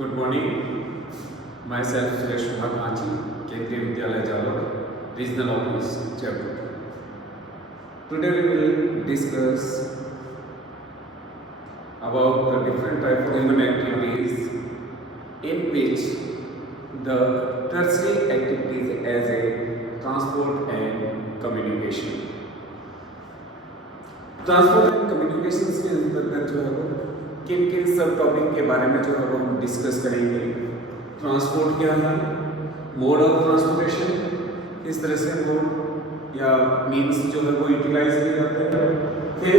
Good morning. Myself Suresh Kumar Kanchi, Kendriya Vidyalaya Jalore, Regional Office, Jaipur. Today we will discuss about the different type of human activities in which the tertiary activities as a transport and communication. Transport and communication के अंतर्गत जो है वो किन किन सब topic के बारे में जो है वो हम डिस्कस करेंगे। ट्रांसपोर्ट क्या है, मोड ऑफ ट्रांसपोर्टेशन, किस तरह से मोड या मीन्स जो है वो यूटिलाइज किए जाते हैं। फिर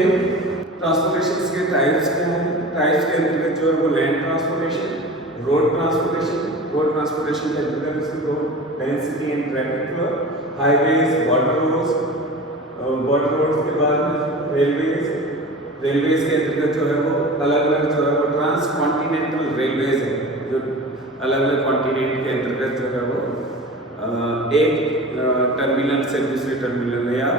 ट्रांसपोर्टेशन के टाइप्स क्या हैं, टाइप्स के अंतर्गत जो है वो लैंड ट्रांसपोर्टेशन, रोड ट्रांसपोर्टेशन के अंतर्गत road density and traffic flow, highways, water roads के बाद रेलवेज के अंतर्गत जो है वो अलग अलग जो है वो ट्रांस कॉन्टिनेंटल रेलवेज है, जो अलग अलग कॉन्टिनेंट के अंतर्गत जो है वो एक टर्मिनल से दूसरे टर्मिनल या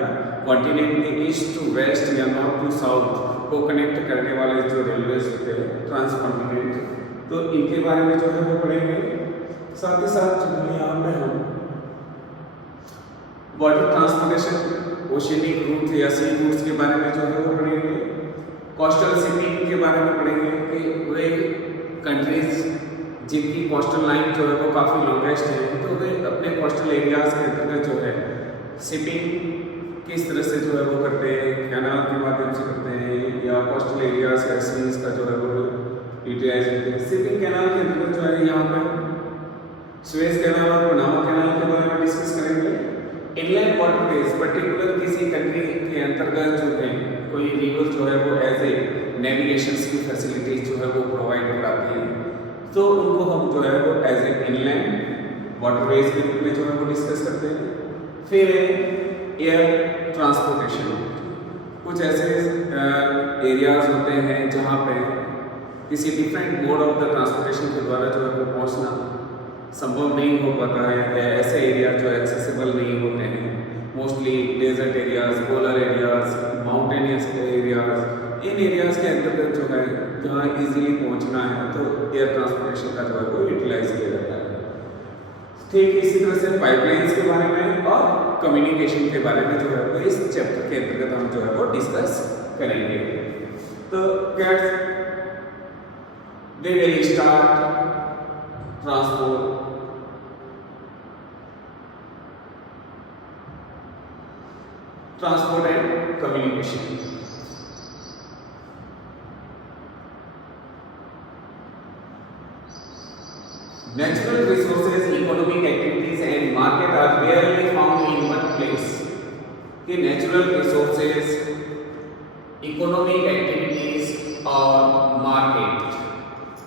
कॉन्टिनेंट के ईस्ट टू वेस्ट या नॉर्थ टू साउथ को कनेक्ट करने वाले जो रेलवेज होते हैं ट्रांस कॉन्टिनेंट, तो इनके बारे में जो है वो पढ़ेंगे। साथ ही साथ यहाँ पे हम वाटर ट्रांसपोर्टेशन, ओशियनिक रूट या सी रूट्स के बारे में जो है वो पढ़ेंगे। कोस्टल शिपिंग के बारे में पढ़ेंगे कि वे कंट्रीज जिनकी कोस्टल लाइन जो है वो काफ़ी लॉन्गेस्ट है, तो वे अपने कोस्टल एरियाज के अंतर्गत जो है शिपिंग किस तरह से जो है वो करते हैं, कैनाल के माध्यम से करते हैं या कोस्टल एरियाज का सीज का जो है वो यूटिलाइज करते हैं। शिपिंग कैनाल के अंतर्गत जो है यहाँ पे सुएज कैनाल और पनामा कैनाल के बारे में डिस्कस करेंगे। इनलैंड वाटरवेज पर्टिकुलर किसी कंट्री के अंतर्गत जो है कोई रिवर जो है वो एज ए नेविगेशन की फैसिलिटीज जो है वो प्रोवाइड कराती हैं, तो उनको हम जो है वो एज ए इनलैंड वाटरवेज के रूप में जो है वो डिस्कस करते हैं। फिर एयर ट्रांसपोर्टेशन, कुछ ऐसे एरियाज होते हैं जहाँ पे किसी different mode of the transportation के द्वारा जो है वो पहुँचना संभव नहीं हो पाता है, या ऐसे एरिया जो एक्सेसिबल नहीं होते हैं, mostly desert areas, polar areas, mountainous areas, इन एरियाज के अंतर्गत जो है जहाँ इजीली पहुंचना है तो एयर ट्रांसपोर्टेशन का जो है वो यूटिलाइज किया जाता है। ठीक इसी तरह से पाइपलाइंस के बारे में और कम्युनिकेशन के बारे में जो है वो इस चैप्टर के अंतर्गत हम जो है वो डिस्कस करेंगे। तो cats they will start transport and communication. Natural resources, economic activities and market are rarely found in one place. कि natural resources, economic activities और market,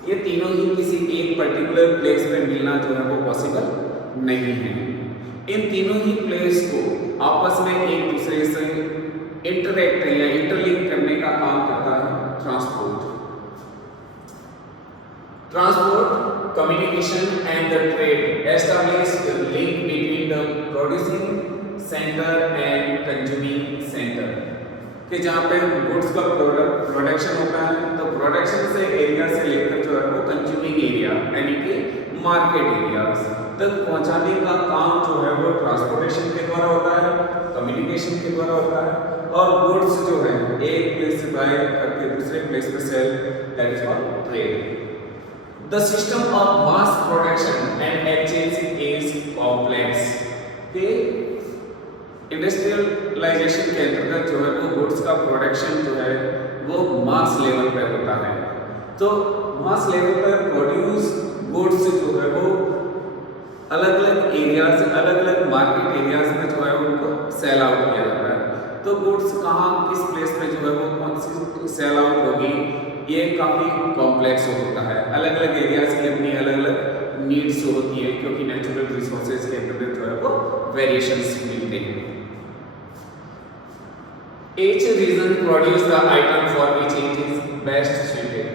ये तीनों ही किसी एक पर्टिकुलर प्लेस पे मिलना जो है वो पॉसिबल नहीं है। इन तीनों ही प्लेस को आपस में एक दूसरे से इंटरेक्ट या इंटरलिंक करने का काम करता है transport. Communication and the trade establish the link between the producing centre and consuming centre, कि जहाँ पे गुड्स का प्रोडक्शन होता है तो प्रोडक्शन से एरिया से लेकर जो है वो कंज्यूमिंग एरिया यानी कि मार्केट एरियाज तक पहुँचाने का काम जो है वो ट्रांसपोर्टेशन के द्वारा होता है, कम्युनिकेशन के द्वारा होता है, और गुड्स जो है एक प्लेस से बाय करके दूसरे प्लेस पे sale, that is called trade. The system of mass production and exchange is complex, कि इंडस्ट्रियलाइजेशन के अंतर्गत जो है वो गुड्स का प्रोडक्शन जो है वो मास लेवल पे होता है, तो मास लेवल पर प्रोड्यूस गुड्स जो है वो अलग अलग एरियाज, अलग अलग मार्केट एरियाज में जो है उनको सेल आउट किया जाता है। तो गुड्स कहाँ किस प्लेस पे जो है वो कौन सी सेल आउट होगी, ये काफ़ी कॉम्प्लेक्स होता है। अलग अलग एरियाज की अपनी अलग अलग नीड्स होती है, क्योंकि नेचुरल रिसोर्सेज के अंतर्गत जो है वो वेरिएशंस मिलते हैं। Each region produce the item for which it is best suited,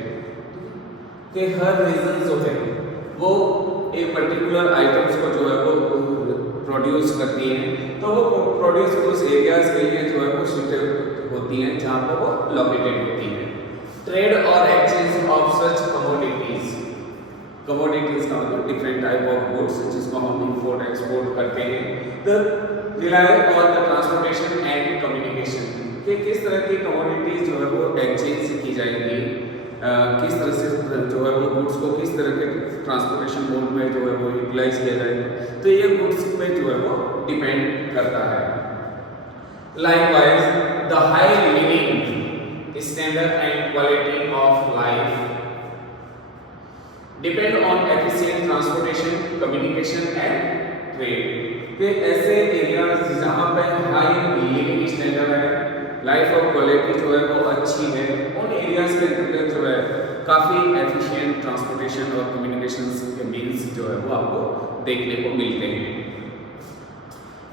कि हर रीजन जो है वो एक पर्टिकुलर आइटम्स को जो है वो प्रोड्यूस करती हैं, तो वो प्रोड्यूस उस एरियाज के लिए जो है वो सूटेबल होती हैं जहाँ पर वो लोकेटेड होती हैं। ट्रेड और exchange of such commodities, commodities का मतलब डिफरेंट टाइप ऑफ गुड्स जिसको हम इंपोर्ट एक्सपोर्ट करते हैं। The rely on the transportation and communication कि किस तरह की कमोडिटीज जो है वो एक्सचेंज की जाएंगी, किस तरह से जो है वो गुड्स को किस तरह के ट्रांसपोर्टेशन मोड में जो है वो यूटिलाइज किया जाएगा, तो ये गुड्स में जो है वो डिपेंड करता है। Likewise the high living standard and quality of life depend on efficient transportation, communication and trade. कि ऐसे एरियाज जहाँ पे हाई लिविंग स्टैंडर्ड है, लाइफ ऑफ क्वालिटी जो है वो अच्छी है, उन एरियाज के अंतर्गत जो है काफ़ी एफिशिएंट ट्रांसपोर्टेशन और कम्युनिकेशन के मीन्स जो है वो आपको देखने को मिलते हैं।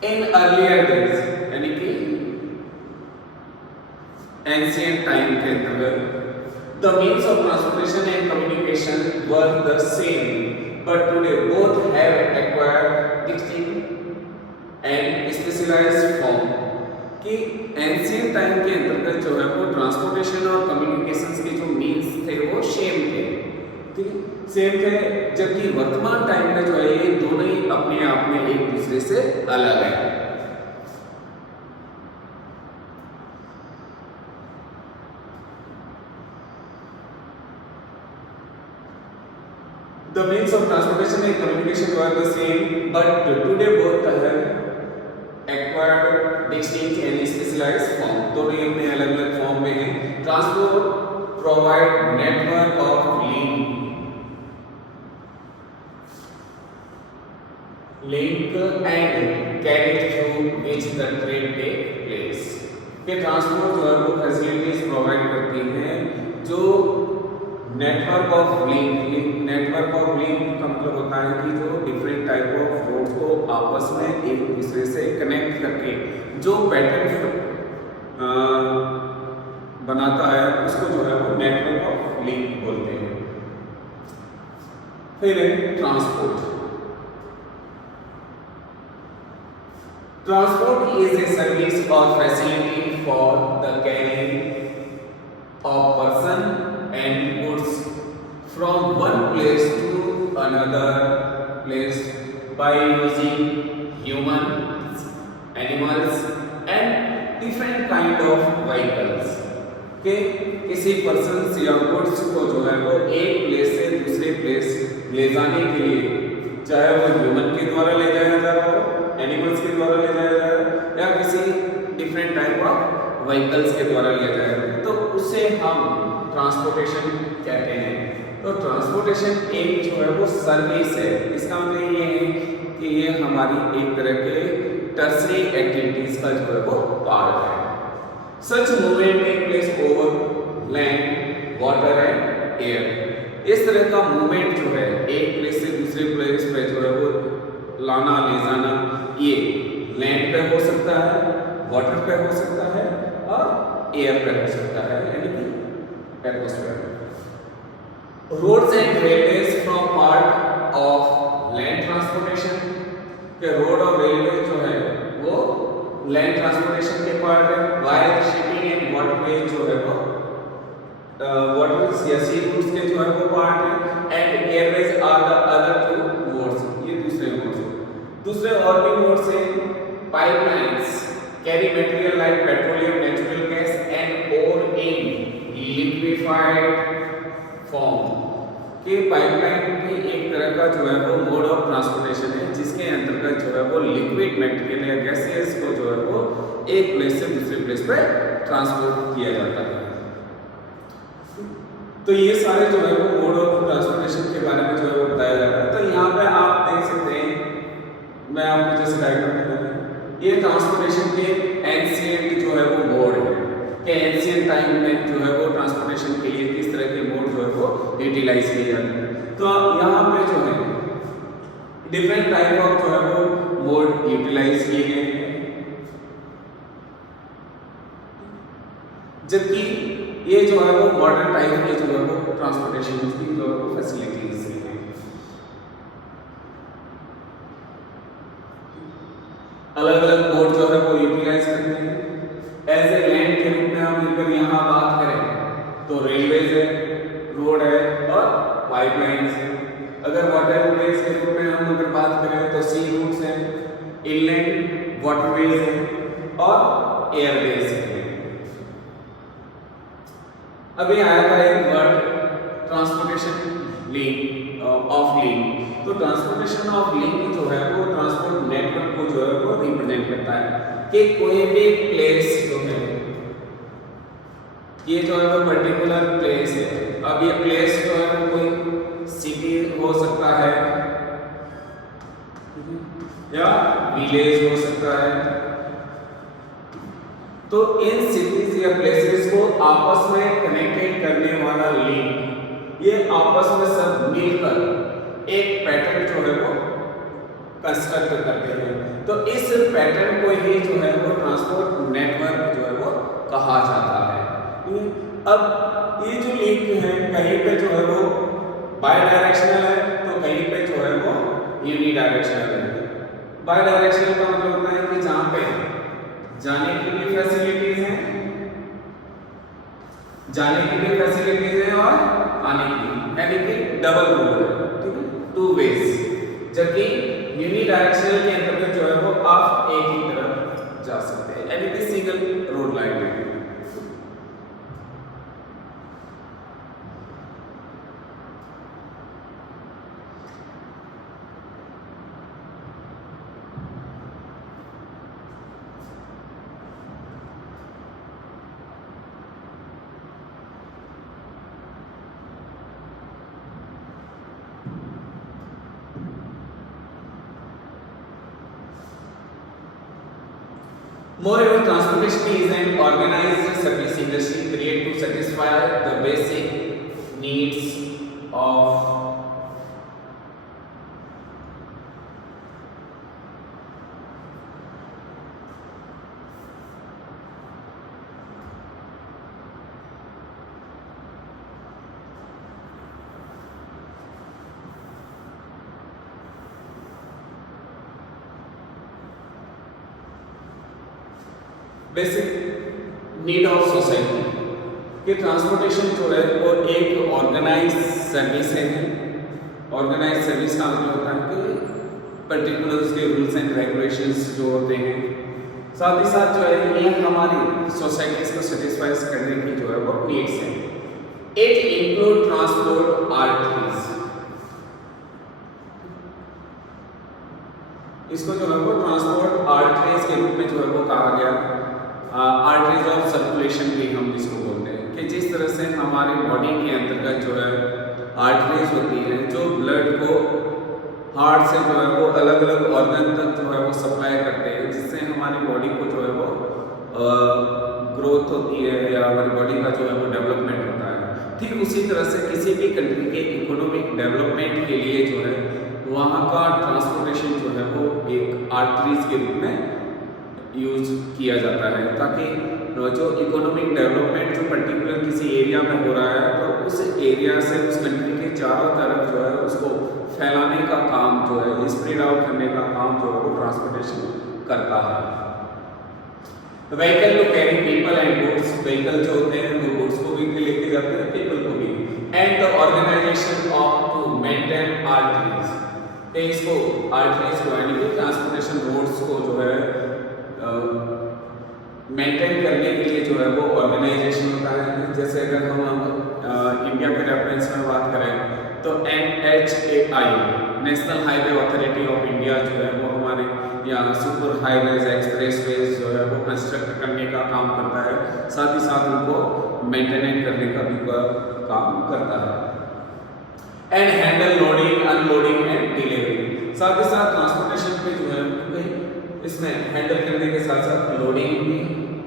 इन अर्लियर डेज यानी कि एंशिएंट टाइम के अंतर्गत the means of transportation and communication were the same, but today both have acquired distinct and specialized form। कि एंशिएंट टाइम के अंतर्गत जो है वो ट्रांसपोर्टेशन और कम्युनिकेशंस के जो मीन्स थे वो सेम थे, ठीक है, सेम थे, जबकि वर्तमान टाइम में जो है ये दोनों ही अपने आप में एक दूसरे से अलग है। The means of transportation and communication were the same, but today both have acquired distinct and specialized form। दोनों ही अपने अलग-अलग फॉर्म में हैं। Transport provide network of link and carriage through which the trade take place। के transport जो है वो facilities provide करती हैं जो नेटवर्क ऑफ लिंक का मतलब होता है कि जो डिफरेंट टाइप ऑफ रोड्स को आपस में एक दूसरे से कनेक्ट करके जो पैटर्न बनाता है उसको जो है वो नेटवर्क ऑफ लिंक बोलते हैं। फिर ट्रांसपोर्ट इज ए सर्विस और facility for the carrying of person and goods from one place to another place by using humans, animals and different kind of vehicles। के किसी पर्सन या goods को जो है वो एक प्लेस से दूसरे प्लेस ले जाने के लिए, चाहे वो ह्यूमन के द्वारा ले जाया जा रहा हो, एनिमल्स के द्वारा ले जाया जा रहा है या किसी डिफरेंट टाइप ऑफ व्हीकल्स के द्वारा ले जाया जा रहा है, तो उसे हम ट्रांसपोर्टेशन कहते हैं। तो ट्रांसपोर्टेशन एक जो है वो सर्विस है। इसका मतलब ये है कि ये हमारी एक तरह के टर्सरी एक्टिविटीज का जो है वो पार्ट है। Such movement take place over land, water and air. इस तरह का मूवमेंट जो है एक प्लेस से दूसरे प्लेस पे जो है वो लाना ले जाना, ये लैंड पे हो सकता है, वाटर पे हो सकता है और एयर पे हो सकता है, यानी कि roads and railways from part of land transportation. के रोड और रेलवे जो है वो लैंड ट्रांसपोर्टेशन के पार्ट है। वायर शिपिंग एंड वाटरवेज जो है वो वाटरवेज या सी रूट्स के जो है वो पार्ट है। And airways are the other two modes, ये दूसरे मोड्स। दूसरे और भी मोड्स हैं। Pipelines carry material like petroleum, natural gas and ore in liquefied form. कि पाइपलाइन भी एक तरह का जो है वो मोड ऑफ ट्रांसपोर्टेशन है जिसके अंतर्गत जो है वो लिक्विड मटेरियल या गैसेस को जो है वो एक प्लेस से दूसरे प्लेस पे ट्रांसपोर्ट किया जाता है। तो ये सारे जो है वो मोड ऑफ ट्रांसपोर्टेशन के बारे में जो है वो बताया जा रहा है। तो यहाँ पे आप देख सकते हैं, मैं आपको जैसे डायग्राम में बता रहा हूं, ये ट्रांसपोर्टेशन के एंशिएंट जो है वो मोड है कि एंशिएंट टाइम में जो है वो ट्रांसपोर्टेशन के लिए किस तरह के मोड जो है वो यूटिलाइज किए जाते हैं। तो आप यहाँ पे जो है डिफरेंट टाइप ऑफ जो है वो मोड यूटिलाइज किए गए हैं, जबकि ये जो है वो मॉडर्न टाइप के जो है वो ट्रांसपोर्टेशन की जो है वो फैसिलिटीज हैं। अलग अलग मोड जो है वो यूटिलाइज करते हैं। एज ए लैंड के रूप में हम अगर यहाँ बात करें तो रेलवेज है, रोड है और पाइपलाइंस है। वाटरवेज है और एयरवेज है। अभी आया था एक word transportation link of link. तो ट्रांसपोर्टेशन ऑफ लिंक जो है वो ट्रांसपोर्ट नेटवर्क को जो है वो रिप्रेजेंट करता है कि कोई भी प्लेस जो है, ये जो है वो पर्टिकुलर प्लेस है। अब ये प्लेस जो है वो कोई सिटी हो सकता है या विलेज हो सकता है। तो इन सिटीज या प्लेसेस को आपस में कनेक्टेड करने वाला लिंक, ये आपस में सब मिलकर एक पैटर्न जो है वो कंस्ट्रक्ट करते हैं। तो इस पैटर्न को ही जो है वो ट्रांसपोर्ट नेटवर्क जो है वो कहा जाता है। अब ये जो लिंक है कहीं पे जो है वो बाय डायरेक्शनल है, तो कहीं पे जो है वो यूनी डायरेक्शनल है। बाय डायरेक्शनल का मतलब होता है कि जहां पे जाने की भी फैसिलिटीज हैं, जाने की भी फैसिलिटीज हैं और आने की, यानी कि डबल रोड है, ठीक है, टू वेज। जबकि यूनी डायरेक्शनल के अंतर्गत जो है वो आप एक ही तरफ जा सकते हैं, यानी कि सिंगल रोड लाइन में। Moreover, transportation is an organized service industry created to satisfy the basic needs of basic need of society. कि ट्रांसपोर्टेशन जो है वो एक ऑर्गेनाइज सर्विस है। ऑर्गेनाइज सर्विस का मतलब होता है कि पर्टिकुलर उसके रूल्स एंड रेगुलेशंस जो होते हैं, साथ ही साथ जो है ये हमारी सोसाइटीज को सेटिस्फाई करने की जो है वो नीड्स हैं। इट इंक्लूड ट्रांसपोर्ट आर्टरीज, इसको जो है वो ट्रांसपोर्ट आर्टरीज के रूप में जो है वो कहा गया। आर्टरीज ऑफ सर्कुलेशन भी हम इसको बोलते हैं कि जिस तरह से हमारे बॉडी के अंतर्गत जो है आर्टरीज होती है जो ब्लड को हार्ट से जो है वो अलग अलग ऑर्गन तक जो है वो सप्लाई करते हैं, जिससे हमारी बॉडी को जो है वो ग्रोथ होती है या हमारी बॉडी का जो है वो डेवलपमेंट होता है। ठीक उसी तरह से किसी भी कंट्री के इकोनॉमिक डेवलपमेंट के लिए जो है वहाँ का ट्रांसपोर्टेशन जो है वो एक आर्टरीज के रूप में यूज किया जाता है, ताकि जो इकोनॉमिक डेवलपमेंट जो पर्टिकुलर किसी एरिया में हो रहा है तो उस एरिया से उस कंट्री के चारों तरफ जो है उसको फैलाने का काम जो है, स्प्रेड आउट करने का काम जो है वो ट्रांसपोर्टेशन करता है। Vehicle to carry people and goods, vehicle जो होते हैं वो गुड्स को भी लेके जाते हैं, पीपल को भी। And the organisation of to maintain arteries, इसको आर्टरीज को यानी कि ट्रांसपोर्टेशन रोड्स को जो है मेंटेन करने के लिए जो है वो ऑर्गेनाइजेशन होता है। जैसे अगर हम इंडिया के रेफरेंस में बात करें तो NHAI, national highway authority of India जो है वो हमारे यहाँ सुपर हाईवेज एक्सप्रेसवेज जो है वो कंस्ट्रक्ट करने का काम करता है, साथ ही साथ उनको मेंटेन करने का भी काम करता है। And handle loading, unloading and delivery, साथ ही साथ ट्रांसपोर्टेशन पे जो है इसमें हैंडल करने के साथ साथ लोडिंग भी,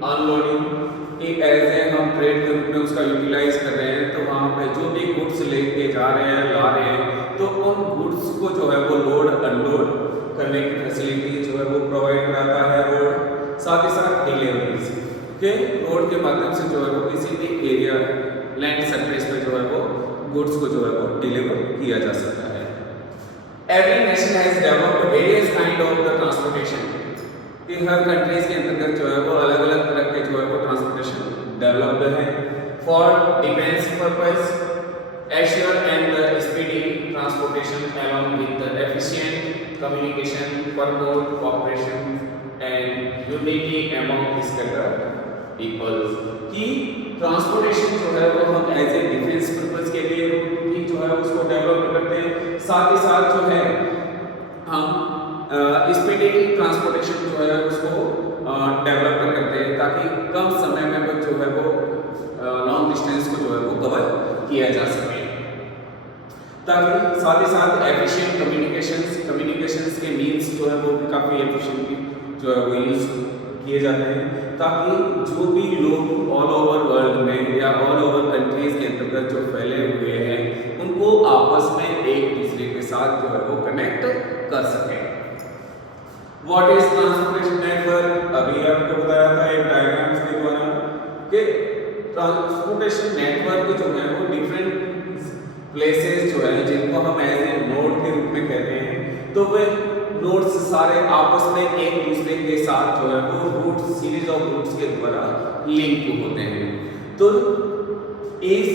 अनलोडिंग एक एज ए हम ट्रेड के रूप में उसका यूटिलाइज कर रहे हैं। तो वहाँ पे जो भी गुड्स लेके जा रहे हैं, ला रहे हैं, तो उन गुड्स को जो है वो लोड अनलोड करने की फैसिलिटी जो है वो प्रोवाइड कराता है रोड। साथ ही साथ डिलीवरीज के रोड के माध्यम से जो है वो किसी भी एरिया लैंड सरफेस पे जो है वो गुड्स को जो है वो डिलीवर किया जा सकता है। Every nation has developed various kind of the transportation, कि हर कंट्रीज के अंतर्गत जो है वो अलग अलग तरह के जो है वो ट्रांसपोर्टेशन डेवलप्ड है for defence purpose, assure and the speedy transportation along with the efficient communication, promote cooperation and unity among scattered peoples. कि ट्रांसपोर्टेशन जो है वो हम एज ए डिफेंस पर्पस के लिए भी जो है उसको डेवलप करते हैं, साथ ही साथ जो है हम स्पीडी ट्रांसपोर्टेशन जो है उसको डेवलप करते हैं ताकि कम समय में जो है वो लॉन्ग डिस्टेंस को जो है वो कवर किया जा सके। ताकि साथ ही साथ एफिशिएंट कम्युनिकेशंस के मीन्स जो है वो भी काफ़ी एफिशिएंटली जो है वो यूज किए जाते हैं, ताकि जो भी लोग ऑल ओवर वर्ल्ड में या ऑल ओवर कंट्रीज के अंतर्गत जो फैले हुए हैं उनको आपस में एक दूसरे के साथ जो है वो कनेक्ट कर सकें। What is transportation network? अभी आपको बताया था एक डायग्राम्स के द्वारा कि ट्रांसपोर्टेशन नेटवर्क जो है वो डिफरेंट प्लेसेस जो है जिनको हम एज ए नोड के रूप में कहते हैं, तो वे नोड्स सारे आपस में एक दूसरे के साथ जो है वो रूट्स सीरीज ऑफ रूट्स के द्वारा लिंक होते हैं। तो इस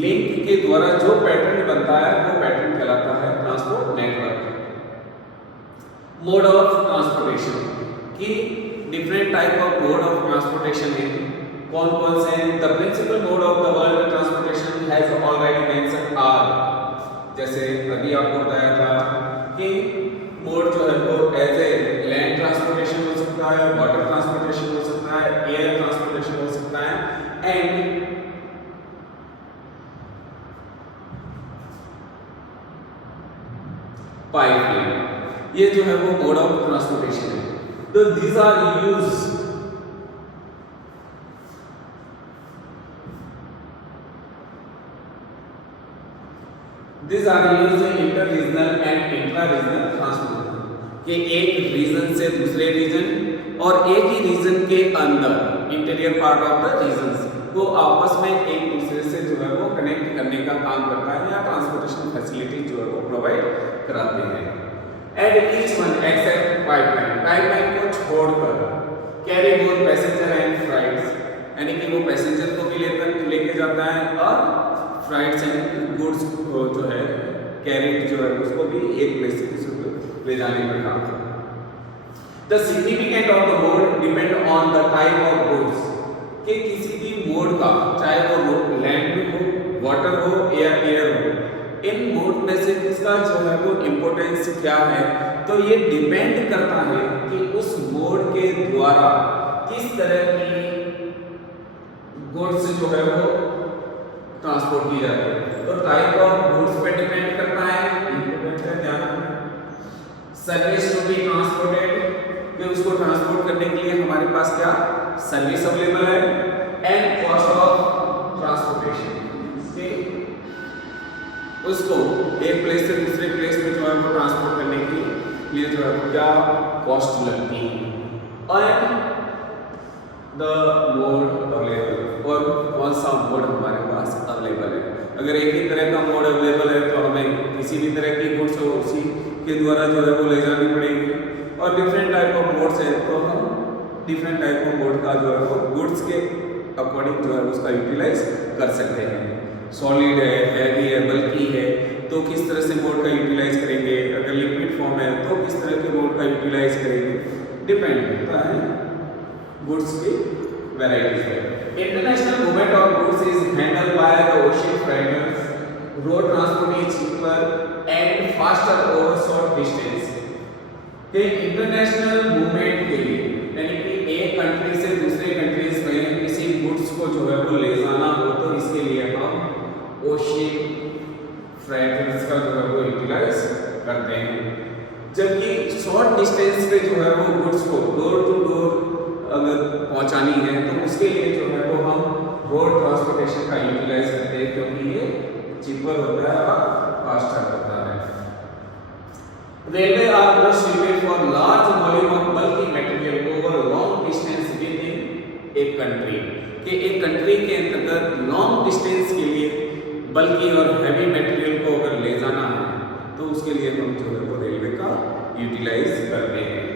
लिंक के द्वारा जो पैटर्न बनता है वो पैटर्न कहलाता है transport network. Mode of transportation की different type of mode of transportation है, कौन कौन से हैं? The principal mode of the world transportation has already mention are. जैसे अभी आपको बताया था कि मोड जो है वो एज ए लैंड ट्रांसपोर्टेशन हो सकता है, वाटर ट्रांसपोर्टेशन हो सकता है, एयर ट्रांसपोर्टेशन हो सकता है एंड पाइपलाइन। ये जो है वो मोड ऑफ ट्रांसपोर्टेशन है। तो these are use inter regional and intra regional transportation के एक रीजन से दूसरे रीजन और एक ही रीजन के अंदर interior part of the region को आपस में एक दूसरे से जो है वो कनेक्ट करने का काम करता है या ट्रांसपोर्टेशन फैसिलिटी जो है वो प्रोवाइड कराते हैं। And each one except pipeline को छोड़कर carry both passenger and freights, यानी कि वो पैसेंजर को भी लेके जाता है और फ्राइट्स एंड गुड्स को जो है कैरेट जो है उसको भी एक प्लेस से दूसरे ले जाने का काम करता है। The significant of the mode depend on the type of goods, कि किसी भी मोड का चाहे वो लैंड में हो, वाटर हो या एयर हो, इन मोड में से किसका जो है वो इम्पोर्टेंस क्या है, तो ये डिपेंड करता है कि उस मोड के द्वारा किस तरह की गुड्स जो है वो ट्रांसपोर्ट की जाती है। तो टाइप ऑफ गुड्स पे डिपेंड करता है, इंपॉर्टेंट है ध्यान रखना। सर्विस टू बी ट्रांसपोर्टेड, कि उसको ट्रांसपोर्ट करने के लिए हमारे पास क्या सर्विस अवेलेबल है, एंड कॉस्ट ऑफ ट्रांसपोर्टेशन, कि उसको एक प्लेस से दूसरे प्लेस में जो है वो ट्रांसपोर्ट करने के लिए जो है वो क्या कॉस्ट लगती है, और द मोड अवेलेबल, और कौन सा मोड हमारे पास अवेलेबल है। अगर एक ही तरह का मोड अवेलेबल है तो हमें किसी भी तरह की गुड्स हो उसी के द्वारा जो है वो ले जानी पड़ेगी, और डिफरेंट टाइप ऑफ मोड्स है तो हम डिफरेंट टाइप ऑफ मोड का जो है वो गुड्स के अकॉर्डिंग जो है उसका यूटिलाइज कर सकते हैं। सॉलिड है, हैवी है, बल्कि है, तो किस तरह से मोड का यूटिलाइज करेंगे, अगर लिक्विड फॉर्म है तो किस तरह के मोड का यूटिलाइज करेंगे, डिपेंड करता है गुड्स की वैरायटीज पे। International movement of goods is handled by the ocean freighters, road transport is cheaper and faster over short distance. कि इंटरनेशनल मूवमेंट के लिए, यानी कि एक कंट्री से दूसरे कंट्रीज में किसी गुड्स को जो है वो ले जाना हो तो इसके लिए हम ओशियन फ्राइटर्स का जो है वो यूटिलाइज करते हैं। जबकि शॉर्ट डिस्टेंस पे जो है वो गुड्स को डोर टू डोर अगर पहुंचानी है तो उसके लिए जो है वो हम रोड ट्रांसपोर्टेशन का यूटिलाइज करते हैं, क्योंकि ये चीपर होता है और फास्टर होता है। Railway are most suited for large volume of bulky material over long distance within a country, कि एक कंट्री के अंतर्गत लॉन्ग डिस्टेंस के लिए बल्कि और हैवी मटेरियल को अगर ले जाना है तो उसके लिए हम जो है वो रेलवे का यूटिलाइज करते हैं।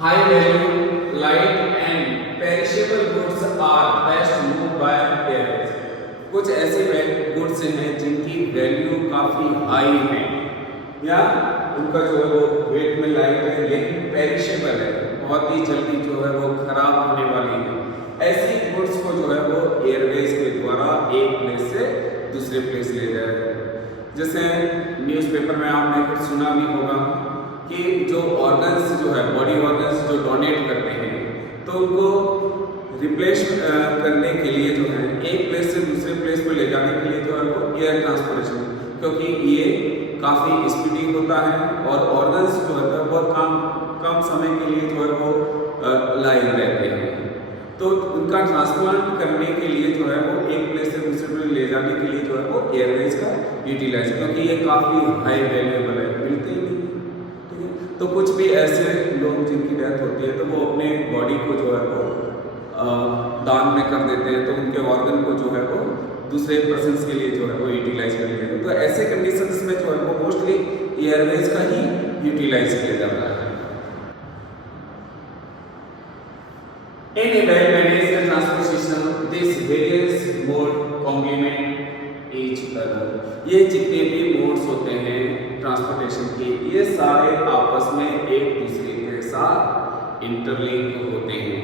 High value light and perishable goods are best moved by air. कुछ ऐसे गुड्स हैं जिनकी वैल्यू काफी हाई है या उनका जो है वो वेट में लाइट है लेकिन पेरिशेबल है, बहुत ही जल्दी जो है वो खराब होने वाली है, ऐसी गुड्स को जो है वो एयरवेज के द्वारा एक प्लेस से दूसरे प्लेस ले जाया जाता है। जैसे न्यूज़पेपर में आपने कुछ सुना भी होगा कि जो ऑर्गन्स जो है, बॉडी ऑर्गन्स जो डोनेट करते हैं, तो उनको रिप्लेस करने के लिए जो है एक प्लेस से दूसरे प्लेस पर ले जाने के लिए जो है वो एयर ट्रांसपोर्टेशन, क्योंकि ये काफ़ी स्पीडी होता है और ऑर्गन्स जो है बहुत कम समय के लिए जो है वो लाइव रहते हैं। तो उनका ट्रांसप्लांट करने के लिए जो है वो एक प्लेस से दूसरे प्लेस ले जाने के लिए जो है वो एयरवेज का यूटिलाइज, क्योंकि ये काफ़ी हाई वैल्यूएबल है, मिलते ही नहीं, ठीक है। तो कुछ भी ऐसे लोग जिनकी डेथ होती है तो वो अपने बॉडी को जो है वो दान में कर देते हैं, तो उनके ऑर्गन को जो है वो दूसरे पर्सन्स के लिए जो है वो यूटिलाइज कर लेते हैं। तो ऐसे कंडीशंस में जो है वो मोस्टली एयरवेज का ही यूटिलाइज किया जाता है। In a well-managed transport system, these various mode complement each other. ये जितने भी मोड्स होते हैं ट्रांसपोर्टेशन के, ये सारे आपस में एक दूसरे के साथ इंटरलिंक होते हैं।